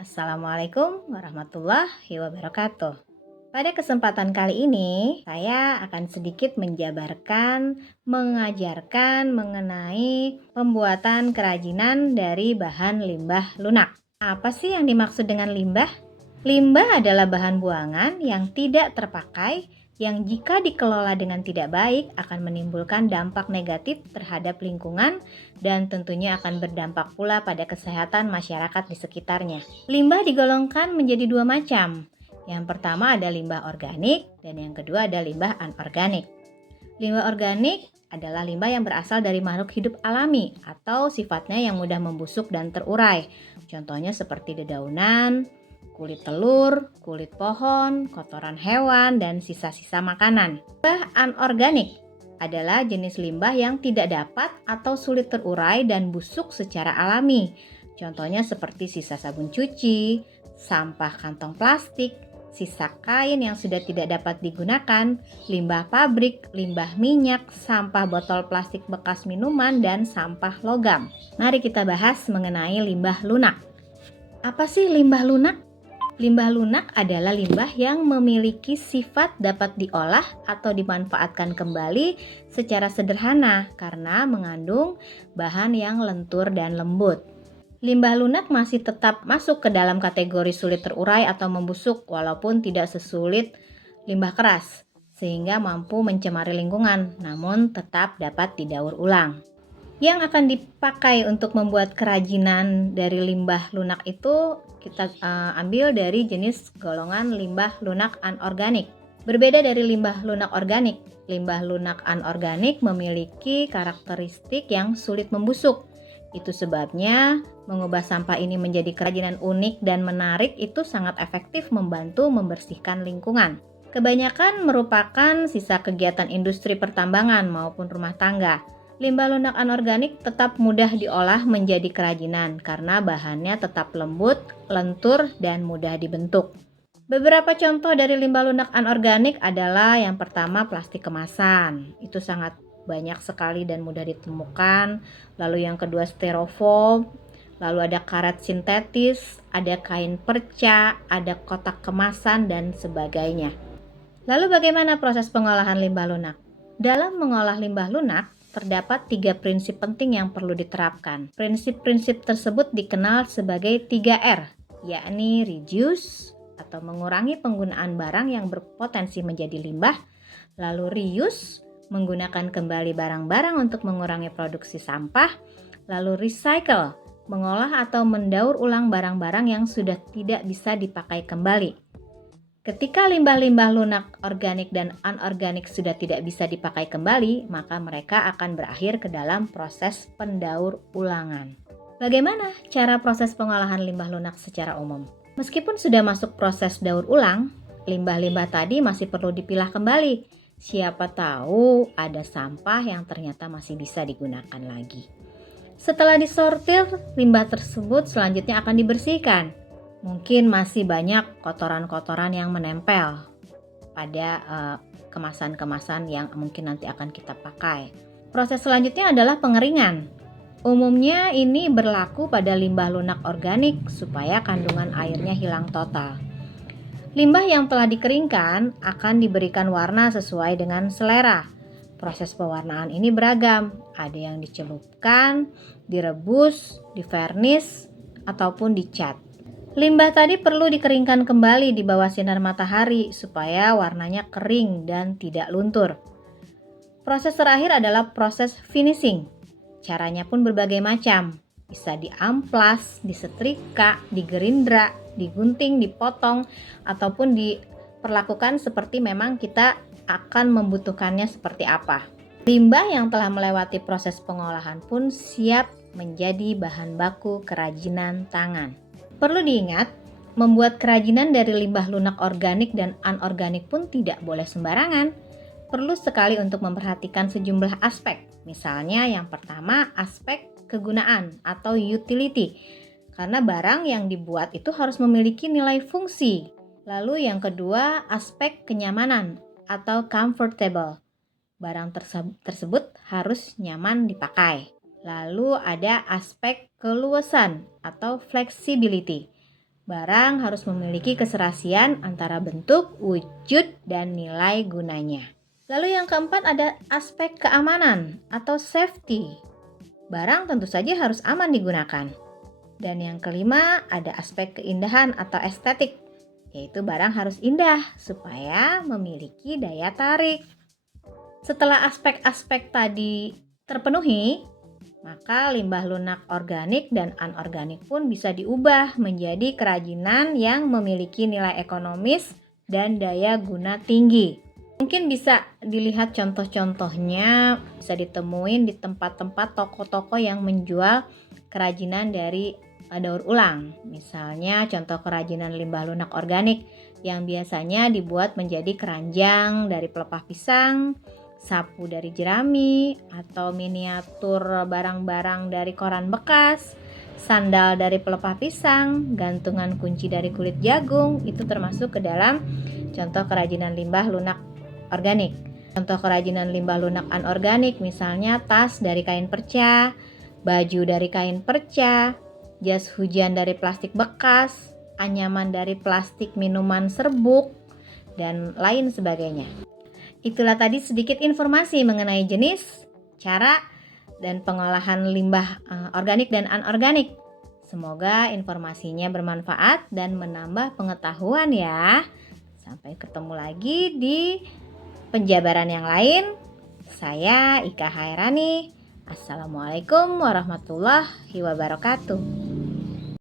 Assalamualaikum warahmatullahi wabarakatuh. Pada kesempatan kali ini, saya akan sedikit menjabarkan, mengajarkan mengenai pembuatan kerajinan dari bahan limbah lunak. Apa sih yang dimaksud dengan limbah? Limbah adalah bahan buangan yang tidak terpakai yang jika dikelola dengan tidak baik akan menimbulkan dampak negatif terhadap lingkungan dan tentunya akan berdampak pula pada kesehatan masyarakat di sekitarnya. Limbah digolongkan menjadi dua macam. Yang pertama ada limbah organik dan yang kedua ada limbah anorganik. Limbah organik adalah limbah yang berasal dari makhluk hidup alami atau sifatnya yang mudah membusuk dan terurai. Contohnya seperti dedaunan, kulit telur, kulit pohon, kotoran hewan, dan sisa-sisa makanan. Limbah anorganik adalah jenis limbah yang tidak dapat atau sulit terurai dan busuk secara alami. Contohnya seperti sisa sabun cuci, sampah kantong plastik, sisa kain yang sudah tidak dapat digunakan, limbah pabrik, limbah minyak, sampah botol plastik bekas minuman, dan sampah logam. Mari kita bahas mengenai limbah lunak. Apa sih limbah lunak? Limbah lunak adalah limbah yang memiliki sifat dapat diolah atau dimanfaatkan kembali secara sederhana karena mengandung bahan yang lentur dan lembut. Limbah lunak masih tetap masuk ke dalam kategori sulit terurai atau membusuk walaupun tidak sesulit limbah keras, sehingga mampu mencemari lingkungan namun tetap dapat didaur ulang. Yang akan dipakai untuk membuat kerajinan dari limbah lunak itu kita ambil dari jenis golongan limbah lunak anorganik. Berbeda dari limbah lunak organik, limbah lunak anorganik memiliki karakteristik yang sulit membusuk. Itu sebabnya mengubah sampah ini menjadi kerajinan unik dan menarik itu sangat efektif membantu membersihkan lingkungan. Kebanyakan merupakan sisa kegiatan industri pertambangan maupun rumah tangga. Limbah lunak anorganik tetap mudah diolah menjadi kerajinan karena bahannya tetap lembut, lentur, dan mudah dibentuk. Beberapa contoh dari limbah lunak anorganik adalah yang pertama plastik kemasan. Itu sangat banyak sekali dan mudah ditemukan. Lalu yang kedua styrofoam, lalu ada karet sintetis, ada kain perca, ada kotak kemasan, dan sebagainya. Lalu bagaimana proses pengolahan limbah lunak? Dalam mengolah limbah lunak, terdapat 3 prinsip penting yang perlu diterapkan. Prinsip-prinsip tersebut dikenal sebagai 3R, yakni reduce atau mengurangi penggunaan barang yang berpotensi menjadi limbah, lalu reuse, menggunakan kembali barang-barang untuk mengurangi produksi sampah, lalu recycle, mengolah atau mendaur ulang barang-barang yang sudah tidak bisa dipakai kembali. Ketika limbah-limbah lunak organik dan anorganik sudah tidak bisa dipakai kembali, maka mereka akan berakhir ke dalam proses pendaur ulangan. Bagaimana cara proses pengolahan limbah lunak secara umum? Meskipun sudah masuk proses daur ulang, limbah-limbah tadi masih perlu dipilah kembali. Siapa tahu ada sampah yang ternyata masih bisa digunakan lagi. Setelah disortir, limbah tersebut selanjutnya akan dibersihkan. Mungkin masih banyak kotoran-kotoran yang menempel pada kemasan-kemasan yang mungkin nanti akan kita pakai. Proses selanjutnya adalah pengeringan. Umumnya ini berlaku pada limbah lunak organik supaya kandungan airnya hilang total. Limbah yang telah dikeringkan akan diberikan warna sesuai dengan selera. Proses pewarnaan ini beragam, ada yang dicelupkan, direbus, divernis, ataupun dicat. Limbah tadi perlu dikeringkan kembali di bawah sinar matahari supaya warnanya kering dan tidak luntur. Proses terakhir adalah proses finishing. Caranya pun berbagai macam. Bisa diamplas, disetrika, digerindra, digunting, dipotong, ataupun diperlakukan seperti memang kita akan membutuhkannya seperti apa. Limbah yang telah melewati proses pengolahan pun siap menjadi bahan baku kerajinan tangan. Perlu diingat, membuat kerajinan dari limbah lunak organik dan anorganik pun tidak boleh sembarangan. Perlu sekali untuk memperhatikan sejumlah aspek. Misalnya yang pertama aspek kegunaan atau utility. Karena barang yang dibuat itu harus memiliki nilai fungsi. Lalu yang kedua aspek kenyamanan atau comfortable. Barang tersebut harus nyaman dipakai. Lalu ada aspek keluasan atau flexibility. Barang harus memiliki keserasian antara bentuk, wujud, dan nilai gunanya. Lalu yang keempat ada aspek keamanan atau safety. Barang tentu saja harus aman digunakan. Dan yang kelima ada aspek keindahan atau estetik, yaitu barang harus indah supaya memiliki daya tarik. Setelah aspek-aspek tadi terpenuhi, maka limbah lunak organik dan anorganik pun bisa diubah menjadi kerajinan yang memiliki nilai ekonomis dan daya guna tinggi. Mungkin bisa dilihat contoh-contohnya, bisa ditemuin di tempat-tempat toko-toko yang menjual kerajinan dari daur ulang. Misalnya contoh kerajinan limbah lunak organik yang biasanya dibuat menjadi keranjang dari pelepah pisang, sapu dari jerami, atau miniatur barang-barang dari koran bekas, sandal dari pelepah pisang, gantungan kunci dari kulit jagung. Itu termasuk ke dalam contoh kerajinan limbah lunak organik. Contoh kerajinan limbah lunak anorganik misalnya tas dari kain perca, baju dari kain perca, jas hujan dari plastik bekas, anyaman dari plastik minuman serbuk, dan lain sebagainya. Itulah tadi sedikit informasi mengenai jenis, cara, dan pengolahan limbah organik dan anorganik. Semoga informasinya bermanfaat dan menambah pengetahuan ya. Sampai ketemu lagi di penjabaran yang lain. Saya Ika Hairani. Assalamualaikum warahmatullahi wabarakatuh.